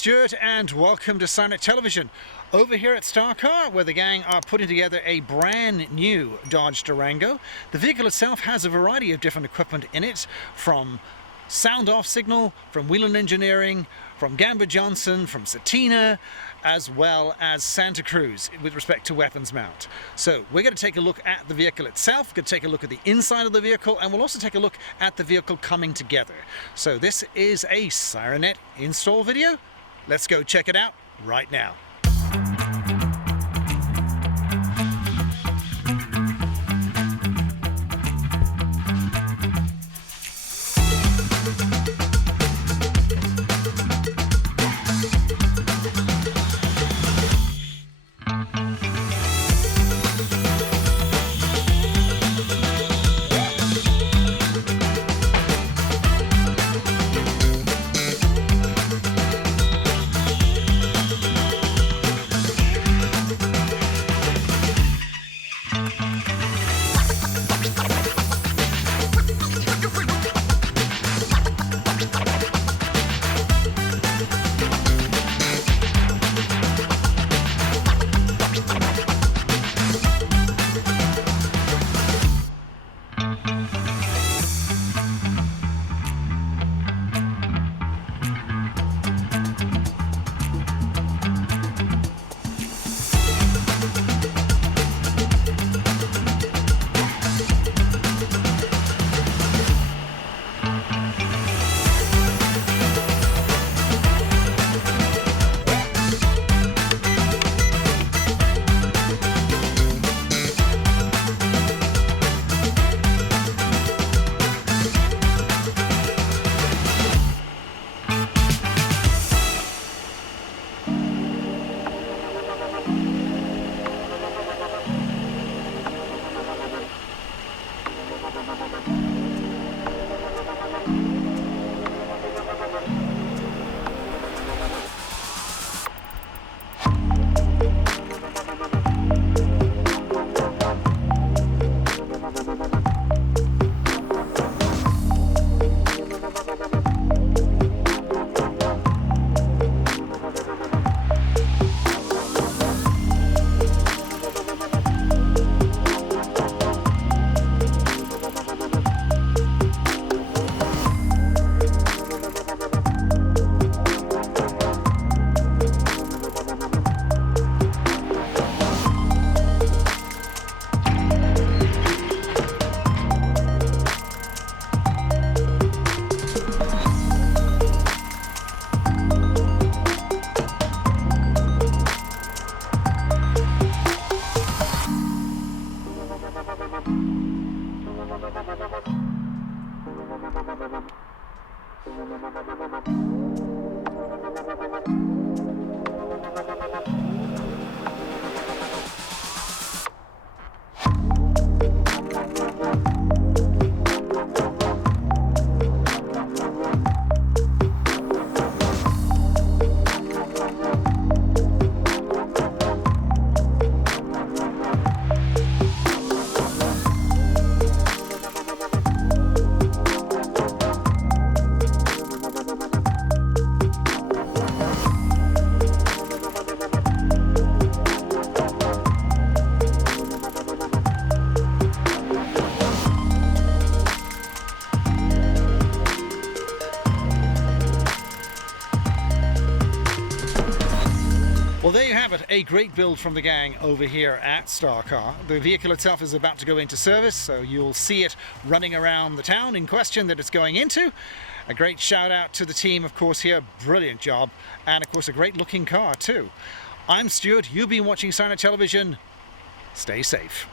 Stuart and welcome to SIRENNET Television. Over here at Star Car, where the gang are putting together a brand new Dodge Durango. The vehicle itself has a variety of different equipment in it, from sound off signal, from Whelan Engineering, from Gamba Johnson, from Satina, as well as Santa Cruz with respect to weapons mount. So we're going to take a look at the vehicle itself, we're going to take a look at the inside of the vehicle, and we'll also take a look at the vehicle coming together. So this is a SIRENNET install video. Let's go check it out right now. Well, there you have it, a great build from the gang over here at Star Car. The vehicle itself is about to go into service, so you'll see it running around the town in question that it's going into. A great shout out to the team, of course, here. Brilliant job. And, of course, a great looking car, too. I'm Stuart. You've been watching SIRENNET Television. Stay safe.